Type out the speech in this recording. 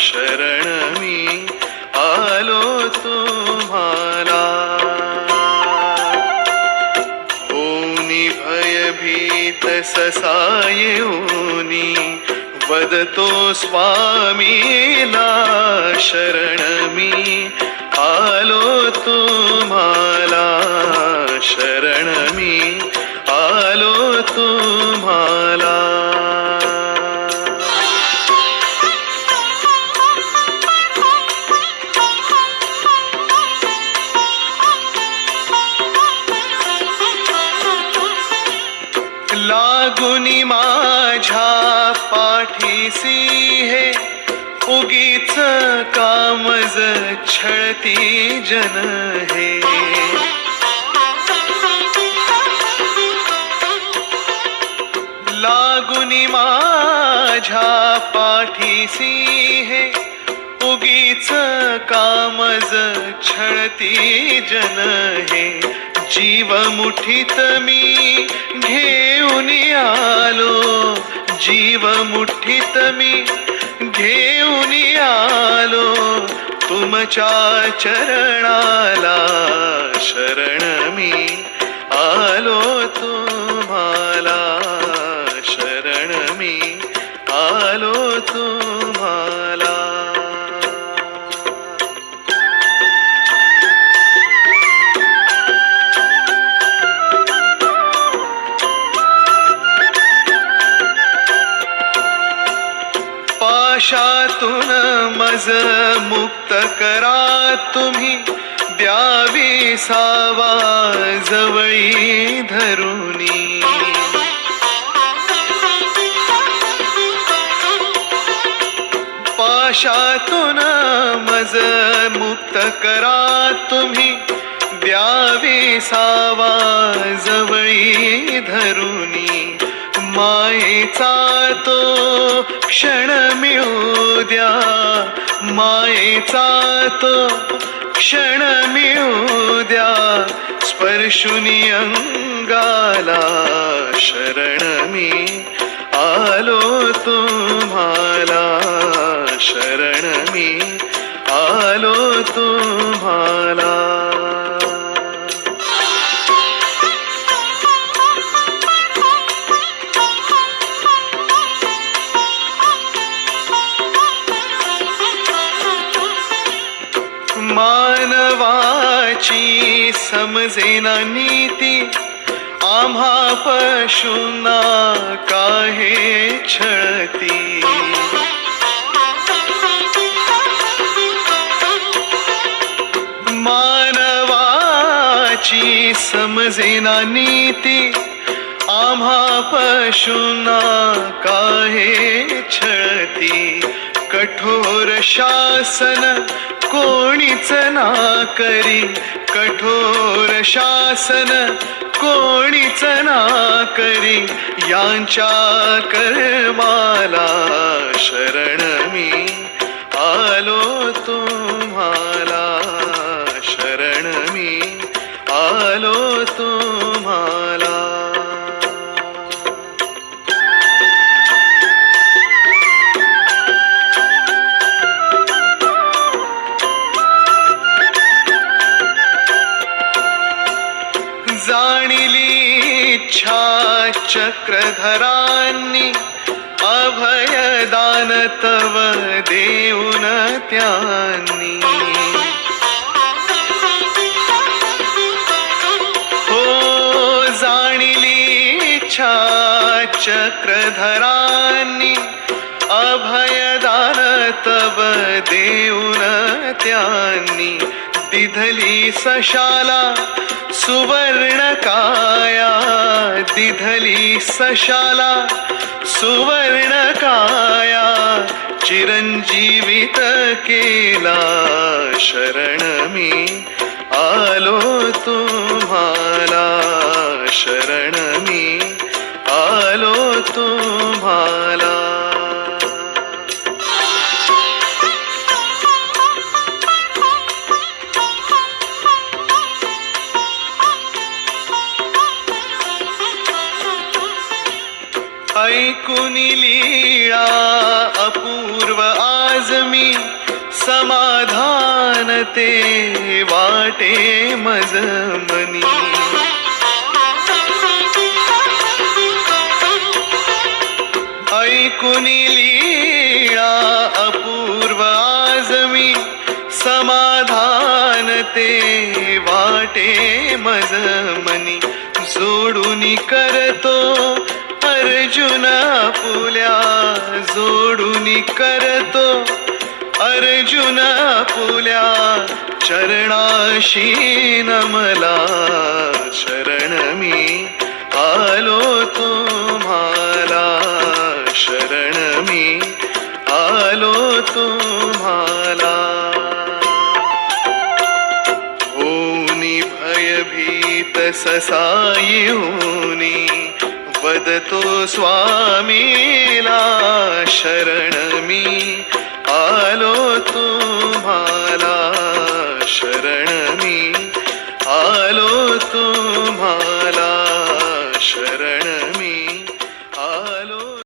शरण मी आलो तुम्हाला. ओनी भयभीत ससायेऊनी वदतो स्वामीला शरण मी आलो तुम्हाला. शरण मी आलो तुम्हाला. लागुनी माझ्या पाठीसी हे उगीच कामज छळती जन हे. लागुनी माझ्या पाठीसी हे उगीच कामज छळती जन हे. जीव मुठीत मी घेऊन आलो, जीव मुठीत मी घेऊन आलो तुमच्या चरणाला. शरण मी आलो तुम्हाला. शरण मी आलो तुम्हाला. पाशातून मज मुक्त करा तुम्ही, द्यावी सावा जवळी धरुनी. पाशातून मज मुक्त करा तुम्ही, द्यावी सावा जवळी धरुनी. मायेचा तो क्षण मिळू द्या, मायेचा तो क्षण मिळू द्या स्पर्शुनी अंगाला. शरण मी आलो तुम्हाला. शरण मी आलो तुम्हाला. मानवाची समजेना नीती, आम्हा पशूंना काहे छळती. मानवाची समजेना नीती, आम्हा पशूंना काहे छळती. कठोर शासन कोणीच ना करी, कठोर शासन कोणीच ना करी यांच्या कर्माला. शरण मी आलो तुम्हाला. शरण मी आलो तुम्हाला. जाणिली इच्छा चक्रधरांनी, अभयदान तव देऊन त्यांनी. हो जाणिली इच्छा चक्रधरांनी, अभयदान तव देऊन त्यांनी. दिधली सशाला सुवर्ण काया, दिधली सशाला सुवर्ण काया. चिरंजीवित केला. शरण मी आलो तुम्हाला. शरण मी आलो तुम्हाला. ऐकुनी लीळा अपूर्व आज मी मी समाधान ते वाटे मज मनी. ऐकुनी लीळा अपूर्व आज मी समाधान ते वाटे मज मनी. जोडूनी करतो अर्जुन आपुल्या, जोडूनी करतो अर्जुन आपुल्या चरणाशी नमला. शरण मी आलो तुम्हाला, शरण मी आलो तुम्हाला. होनी भयभीत ससायुनी वदतो स्वामीला. शरण मी आलो तुम्हाला, शरण मी आलो तुम्हाला, शरण